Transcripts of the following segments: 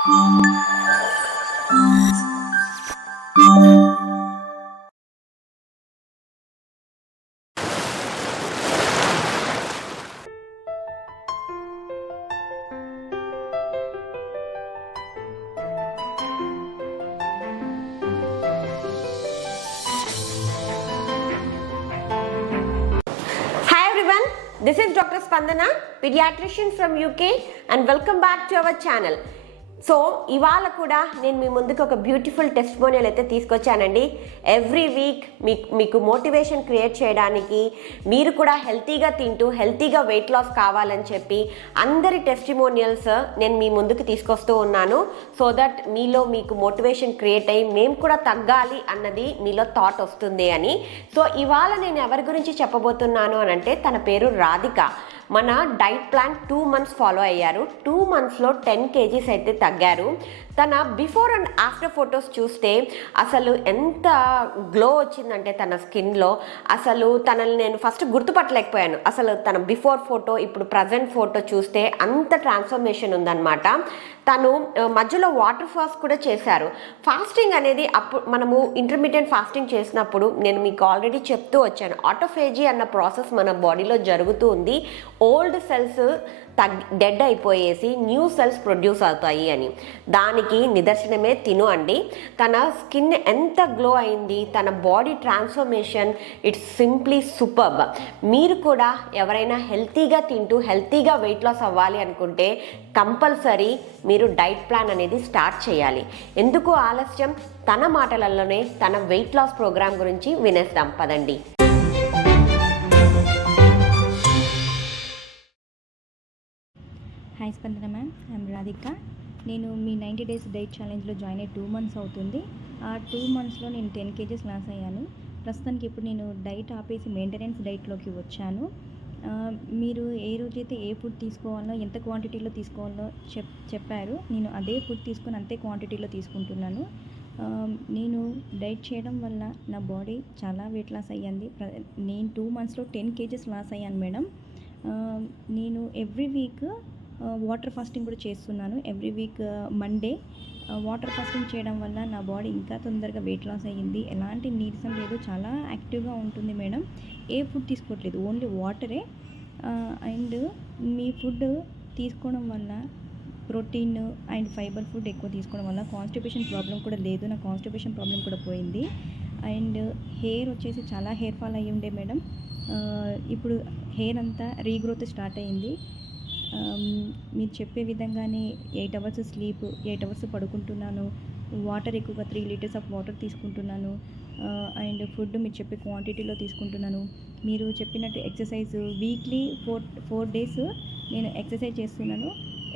This is Dr. Spandana, pediatrician from UK, and welcome back to our channel. So ఇవాళ కూడా నేను మీ ముందుకు ఒక బ్యూటిఫుల్ టెస్టిమోనియల్ అయితే తీసుకొచ్చానండి. ఎవ్రీ వీక్ మీకు మోటివేషన్ క్రియేట్ చేయడానికి, మీరు కూడా హెల్తీగా తింటూ హెల్తీగా వెయిట్ లాస్ కావాలని చెప్పి అందరి టెస్టిమోనియల్స్ నేను మీ ముందుకు తీసుకొస్తూ ఉన్నాను. సో దట్ మీలో మీకు మోటివేషన్ క్రియేట్ అయ్యి మేము కూడా తగ్గాలి అన్నది మీలో థాట్ వస్తుంది అని. సో ఇవాళ నేను ఎవరి గురించి చెప్పబోతున్నాను అని అంటే, తన పేరు రాధిక. మన డైట్ ప్లాన్ 2 months ఫాలో అయ్యారు. 2 monthsలో 10 kgs అయితే తగ్గారు. తన బిఫోర్ అండ్ ఆఫ్టర్ ఫొటోస్ చూస్తే అసలు ఎంత గ్లో వచ్చిందంటే తన స్కిన్లో, అసలు తనని నేను ఫస్ట్ గుర్తుపట్టలేకపోయాను. అసలు తన బిఫోర్ ఫోటో ఇప్పుడు ప్రజెంట్ ఫోటో చూస్తే అంత ట్రాన్స్ఫర్మేషన్ ఉందన్నమాట. తను మధ్యలో వాటర్ ఫాస్ట్ కూడా చేశారు. ఫాస్టింగ్ అనేది మనము ఇంటర్మీడియట్ ఫాస్టింగ్ చేసినప్పుడు నేను మీకు ఆల్రెడీ చెప్తూ వచ్చాను, ఆటోఫేజీ అన్న ప్రాసెస్ మన బాడీలో జరుగుతూ ఉంది. ఓల్డ్ సెల్స్ డెడ్ అయిపోయేసి న్యూ సెల్స్ ప్రొడ్యూస్ అవుతాయి అని. దానికి నిదర్శనమే తిను అండి. తన స్కిన్ ఎంత గ్లో అయింది, తన body transformation, it's simply superb. మీరు కూడా ఎవరైనా హెల్తీగా తింటూ హెల్తీగా వెయిట్ లాస్ అవ్వాలి అనుకుంటే కంపల్సరీ మీరు డైట్ ప్లాన్ అనేది స్టార్ట్ చేయాలి. ఎందుకు ఆలస్యం? తన మాటలలోనే తన వెయిట్ లాస్ ప్రోగ్రామ్ గురించి వినేస్తాం పదండి. హాయ్ స్పందన మ్యామ్, ఐఎమ్ రాధిక. నేను మీ 90 days డైట్ ఛాలెంజ్లో జాయిన్ అయ్యి 2 months అవుతుంది. ఆ 2 monthsలో నేను 10 kgs లాస్ అయ్యాను. ప్రస్తుతానికి ఇప్పుడు నేను డైట్ ఆపేసి మెయింటెనెన్స్ డైట్లోకి వచ్చాను. మీరు ఏ రోజైతే ఏ ఫుడ్ తీసుకోవాలో, ఎంత క్వాంటిటీలో తీసుకోవాలో చెప్పారు. నేను అదే ఫుడ్ తీసుకొని అంతే క్వాంటిటీలో తీసుకుంటున్నాను. నేను డైట్ చేయడం వల్ల నా బాడీ చాలా వెయిట్ లాస్ అయ్యింది. నేను 2 monthsలో 10 kgs లాస్ అయ్యాను మేడం. నేను ఎవ్రీ వీక్ వాటర్ ఫాస్టింగ్ కూడా చేస్తున్నాను. Every week Monday water fasting చేయడం వల్ల నా బాడీ ఇంకా తొందరగా వెయిట్ లాస్ అయ్యింది. ఎలాంటి నీరసం లేదు, చాలా యాక్టివ్గా ఉంటుంది మేడం. ఏ ఫుడ్ తీసుకోవట్లేదు, ఓన్లీ వాటరే. అండ్ మీ ఫుడ్ తీసుకోవడం వల్ల ప్రోటీన్ అండ్ ఫైబర్ ఫుడ్ ఎక్కువ తీసుకోవడం వల్ల కాన్స్టిపేషన్ ప్రాబ్లం కూడా లేదు. నా కాన్స్టిపేషన్ ప్రాబ్లం కూడా పోయింది. అండ్ హెయిర్ వచ్చేసి చాలా హెయిర్ ఫాల్ అయ్యి ఉండే మేడం. ఇప్పుడు హెయిర్ అంతా రీగ్రోత్ స్టార్ట్ అయ్యింది. మీరు చెప్పే విధంగానే 8 hours స్లీప్, 8 hours పడుకుంటున్నాను. వాటర్ ఎక్కువగా 3 liters ఆఫ్ వాటర్ తీసుకుంటున్నాను. అండ్ ఫుడ్ మీరు చెప్పే క్వాంటిటీలో తీసుకుంటున్నాను. మీరు చెప్పినట్టు ఎక్సర్సైజ్ వీక్లీ 4 days నేను ఎక్సర్సైజ్ చేస్తున్నాను.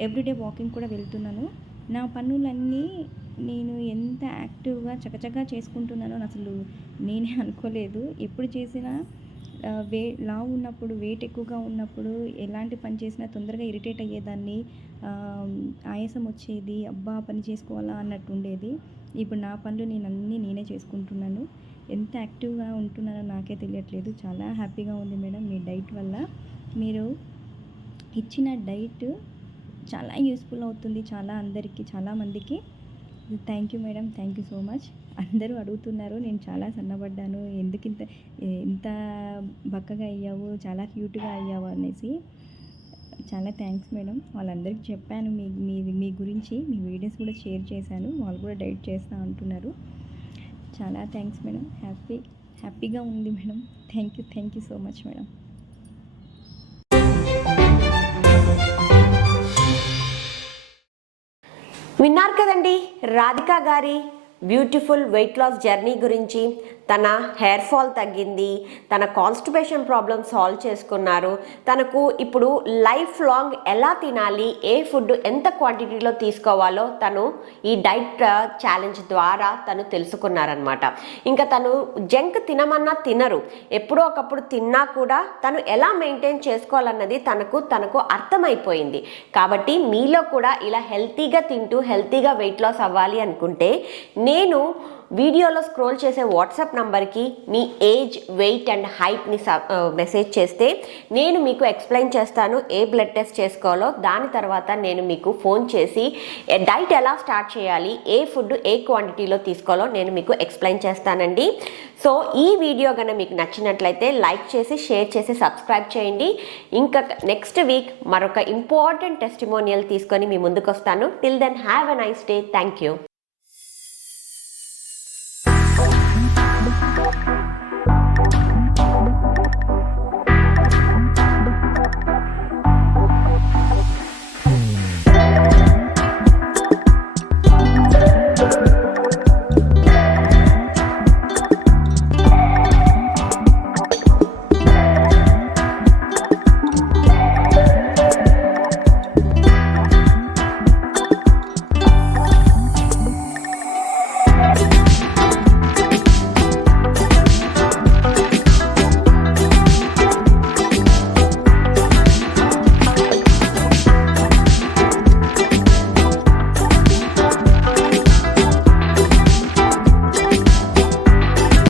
ఎవ్రీడే వాకింగ్ కూడా వెళ్తున్నాను. నా పనులన్నీ నేను ఎంత యాక్టివ్గా చకచకా చేసుకుంటున్నానో అసలు నేనే అనుకోలేదు. ఎప్పుడు చేసినా లావు ఉన్నప్పుడు, వెయిట్ ఎక్కువగా ఉన్నప్పుడు ఎలాంటి పని చేసినా తొందరగా ఇరిటేట్ అయ్యేదాన్ని. ఆయాసం వచ్చేది, అబ్బా పని చేసుకోవాలా అన్నట్టు ఉండేది. ఇప్పుడు నా పనులు నేనే చేసుకుంటున్నాను. ఎంత యాక్టివ్గా ఉంటున్నానో నాకే తెలియట్లేదు. చాలా హ్యాపీగా ఉంది మేడం మీ డైట్ వల్ల. మీరు ఇచ్చిన డైట్ చాలా యూస్ఫుల్ అవుతుంది అందరికీ, చాలామందికి. Thank you madam, thank you so much. అందరూ అడుగుతున్నారు నేను చాలా సన్నబడ్డాను, ఎందుకు ఇంత బక్కగా అయ్యావు, చాలా క్యూట్గా అయ్యావు అనేసి. చాలా థ్యాంక్స్ మేడం. వాళ్ళందరికీ చెప్పాను మీ గురించి, మీ వీడియోస్ కూడా షేర్ చేశాను. వాళ్ళు కూడా డైట్ చేస్తూ అంటున్నారు. చాలా థ్యాంక్స్ మేడం. హ్యాపీగా ఉంది madam. Thank you so much madam. విన్నారు కదండి రాధిక గారి బ్యూటిఫుల్ వెయిట్ లాస్ జర్నీ గురించి. తన హెయిర్ ఫాల్ తగ్గింది, తన కాన్స్టిపేషన్ ప్రాబ్లమ్ సాల్వ్ చేసుకున్నారు. తనకు ఇప్పుడు లైఫ్ లాంగ్ ఎలా తినాలి, ఏ ఫుడ్ ఎంత క్వాంటిటీలో తీసుకోవాలో తను ఈ డైట్ ఛాలెంజ్ ద్వారా తను తెలుసుకున్నారనమాట. ఇంకా తను జంక్ తినమన్నా తినరు, ఎప్పుడో ఒకప్పుడు తిన్నా కూడా తను ఎలా మెయింటైన్ చేసుకోవాలన్నది తనకు అర్థమైపోయింది. కాబట్టి మీలో కూడా ఇలా హెల్తీగా తింటూ హెల్తీగా వెయిట్ లాస్ అవ్వాలి అనుకుంటే నేను వీడియోలో స్క్రోల్ చేసే వాట్సాప్ నంబర్కి మీ ఏజ్, వెయిట్ అండ్ హైట్ని మెసేజ్ చేస్తే నేను మీకు ఎక్స్ప్లెయిన్ చేస్తాను ఏ బ్లడ్ టెస్ట్ చేసుకోవాలో. దాని తర్వాత నేను మీకు ఫోన్ చేసి డైట్ ఎలా స్టార్ట్ చేయాలి, ఏ ఫుడ్ ఏ క్వాంటిటీలో తీసుకోవాలో నేను మీకు ఎక్స్ప్లెయిన్ చేస్తానండి. సో ఈ వీడియో కనుక మీకు నచ్చినట్లయితే లైక్ చేసి, షేర్ చేసి, సబ్స్క్రైబ్ చేయండి. ఇంకా నెక్స్ట్ వీక్ మరొక ఇంపార్టెంట్ టెస్టిమోనియల్ తీసుకొని మీ ముందుకు వస్తాను. Till then have a nice day. Thank you.